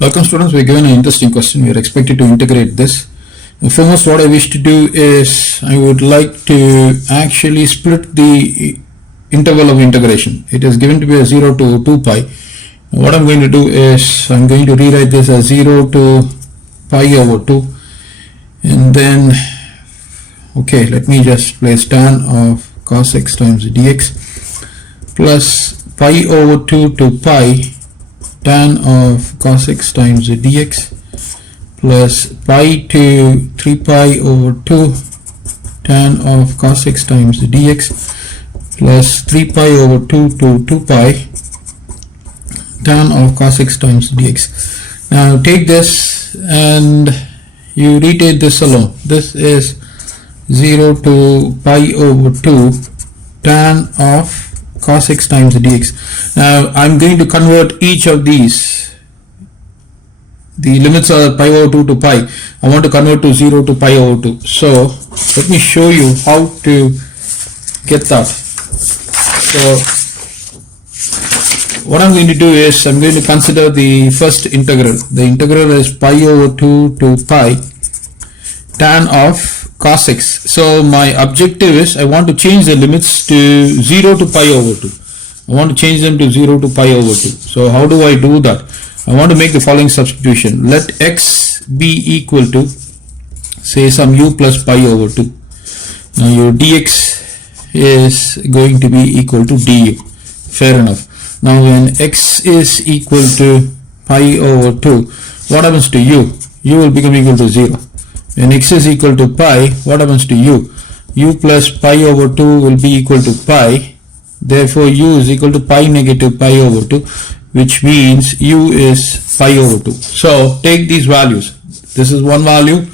Welcome students, we are given an interesting question. We are expected to integrate this. Foremost, what I wish to do is I would like to actually split the interval of integration. It is given to be a 0 to 2 pi. What I'm going to do is I'm going to rewrite this as 0 to pi over 2, and then okay, let me just place tan of cos x times dx plus pi over 2 to pi tan of cos x times dx plus pi to 3 pi over 2 tan of cos x times dx plus 3 pi over 2 to 2 pi tan of cos x times dx. Now take this and you retain this alone. This is 0 to pi over 2 tan of cos x times dx. Now I'm going to convert each of these. The limits are pi over 2 to pi. I want to convert to 0 to pi over 2. So let me show you how to get that. So what I'm going to do is I'm going to consider the first integral. The integral is pi over 2 to pi tan of cos x. So my objective is I want to change the limits to 0 to pi over 2. I want to change them to 0 to pi over 2. So how do I do that? I want to make the following substitution. Let x be equal to, say, some u plus pi over 2. Now your dx is going to be equal to du. Fair enough. Now when x is equal to pi over 2, what happens to u? U will become equal to 0. When x is equal to pi, what happens to u? U plus pi over 2 will be equal to pi. Therefore u is equal to pi negative pi over 2, which means u is pi over 2. So take these values. This is one value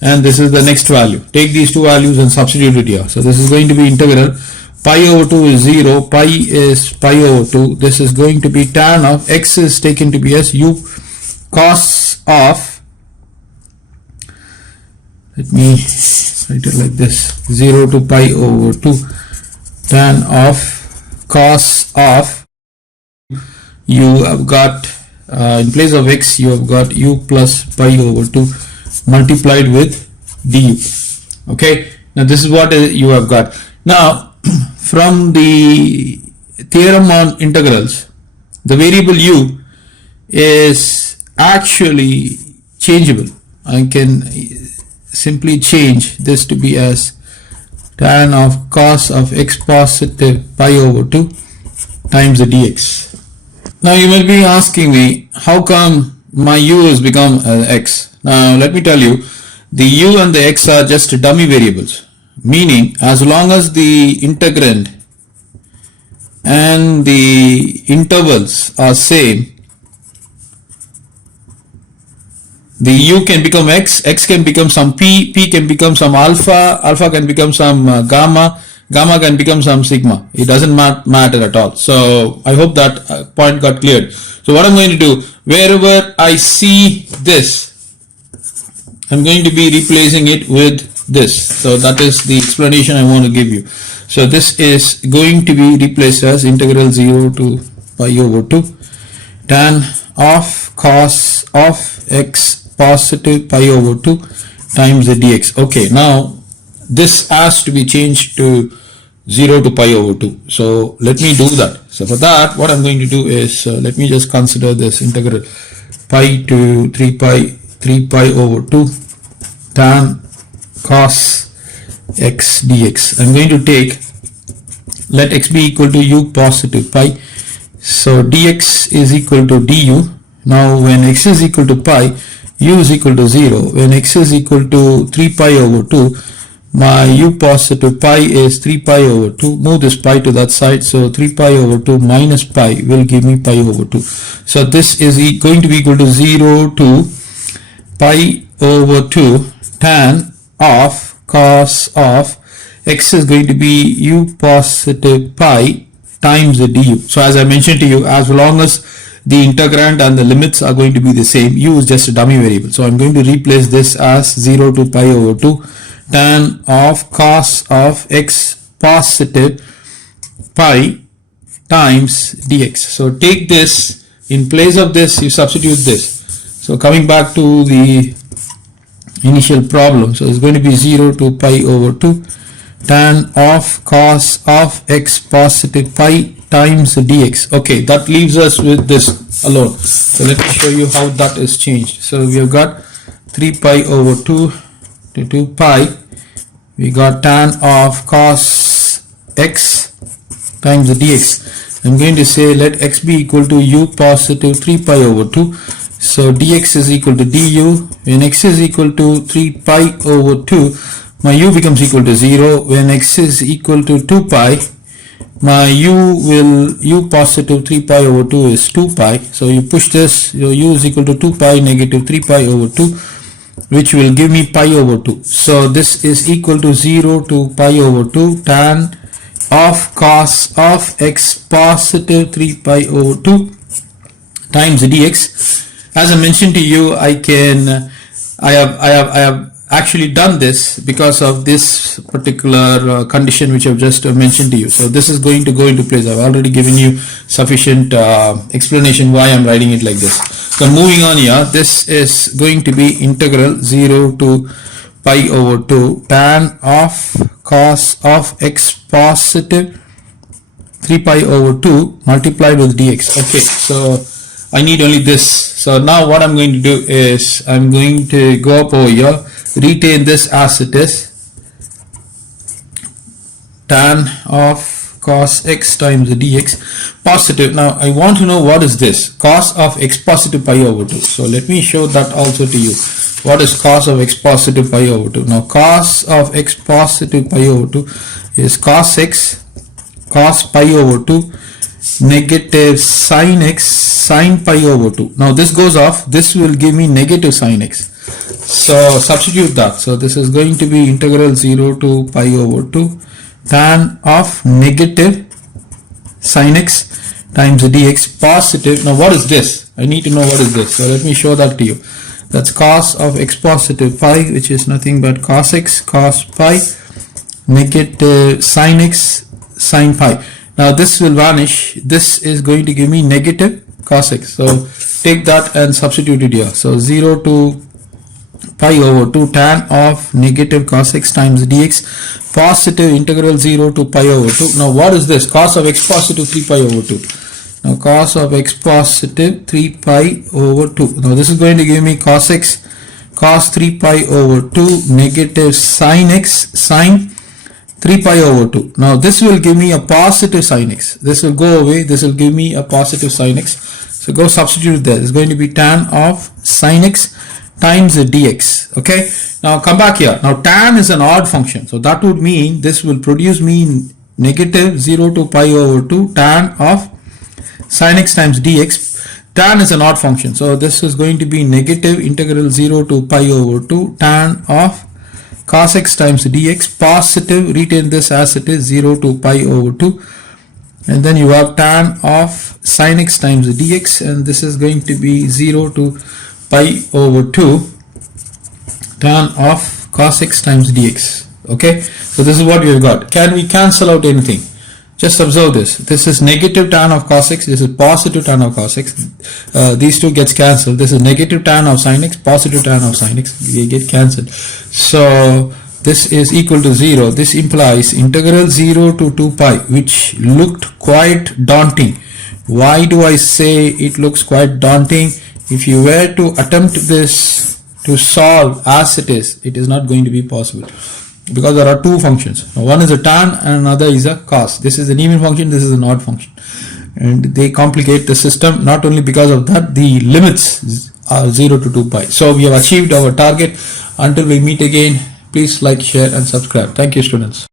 and this is the next value. Take these two values and substitute it here. So this is going to be integral. Pi over 2 is 0, pi is pi over 2. This is going to be tan of x is taken to be as u cos of, let me write it like this, 0 to pi over 2 tan of cos of, you have got in place of x you have got u plus pi over 2 multiplied with du. Okay, now this is what you have got. Now from the theorem on integrals, the variable u is actually changeable. I can simply change this to be as tan of cos of x positive pi over 2 times the dx. Now you may be asking me, how come my u has become x? Now let me tell you, the u and the x are just dummy variables, meaning as long as the integrand and the intervals are same, the u can become x, x can become some p, p can become some alpha, alpha can become some gamma, gamma can become some sigma. It doesn't matter at all. So I hope that point got cleared. So what I'm going to do, wherever I see this, I'm going to be replacing it with this. So that is the explanation I want to give you. So this is going to be replaced as integral 0 to pi over 2 tan of cos of x positive pi over 2 times the dx. Okay, now this has to be changed to 0 to pi over 2. So let me do that. So for that, what I'm going to do is let me just consider this integral pi to 3 pi over 2 tan cos x dx. I'm going to take, let x be equal to u positive pi. So dx is equal to du. Now when x is equal to pi, u is equal to 0. When x is equal to 3 pi over 2, my u positive pi is 3 pi over 2. Move this pi to that side. So 3 pi over 2 minus pi will give me pi over 2. So this is going to be equal to 0 to pi over 2 tan of cos of x is going to be u positive pi times the du. So as I mentioned to you, as long as the integrand and the limits are going to be the same, u is just a dummy variable. So I'm going to replace this as 0 to pi over 2 tan of cos of x positive pi times dx. So take this, in place of this you substitute this. So coming back to the initial problem, so it's going to be 0 to pi over 2 tan of cos of x positive pi times dx. Okay, that leaves us with this alone. So let me show you how that is changed. So we have got 3 pi over 2 to 2 pi. We got tan of cos x times dx. I'm going to say let x be equal to u positive 3 pi over 2. So dx is equal to du. When x is equal to 3 pi over 2, my u becomes equal to 0. When x is equal to 2 pi, my u positive 3 pi over 2 is 2 pi. So you push this, your u is equal to 2 pi negative 3 pi over 2, which will give me pi over 2. So this is equal to 0 to pi over 2 tan of cos of x positive 3 pi over 2 times dx. As I mentioned to you, I have actually done this because of this particular condition which I've just mentioned to you. So this is going to go into place. I've already given you sufficient explanation why I'm writing it like this. So moving on here, this is going to be integral 0 to pi over 2 tan of cos of x positive 3 pi over 2 multiplied with dx. Okay, so I need only this. So now what I'm going to do is I'm going to go up over here, retain this as it is, tan of cos x times dx positive. Now I want to know what is this, cos of x positive pi over 2. So let me show that also to you. What is cos of x positive pi over 2? Now cos of x positive pi over 2 is cos x cos pi over 2 negative sin x sin pi over 2. Now this goes off, this will give me negative sin x. So substitute that. So this is going to be integral 0 to pi over 2 tan of negative sin x times dx positive. Now what is this? I need to know what is this. So let me show that to you. That's cos of x positive pi, which is nothing but cos x cos pi negative sin x sin pi. Now this will vanish. This is going to give me negative cos x. So take that and substitute it here. So 0 to pi over 2 tan of negative cos x times dx positive integral 0 to pi over 2. Now what is this? Cos of x positive 3 pi over 2. Now cos of x positive 3 pi over 2. Now this is going to give me cos x cos 3 pi over 2 negative sin x sin 3 pi over 2. Now this will give me a positive sin x. This will go away. This will give me a positive sin x. So go substitute there. It's going to be tan of sin x times the dx. Okay. Now come back here. Now tan is an odd function. So that would mean this will produce me negative 0 to pi over 2 tan of sin x times dx. Tan is an odd function. So this is going to be negative integral 0 to pi over 2 tan of cos x times dx positive, retain this as it is 0 to pi over 2, and then you have tan of sin x times dx, and this is going to be 0 to pi over 2 tan of cos x times dx. Okay, so this is what we have got. Can we cancel out anything? Just observe this. This is negative tan of cos x. This is positive tan of cos x. These two gets cancelled. This is negative tan of sin x, positive tan of sin x. They get cancelled. So this is equal to 0. This implies integral 0 to 2 pi, which looked quite daunting. Why do I say it looks quite daunting? If you were to attempt this to solve as it is not going to be possible. Because there are two functions. One is a tan and another is a cos. This is an even function, this is an odd function. And they complicate the system. Not only because of that, the limits are 0 to 2 pi. So we have achieved our target. Until we meet again, please like, share and subscribe. Thank you, students.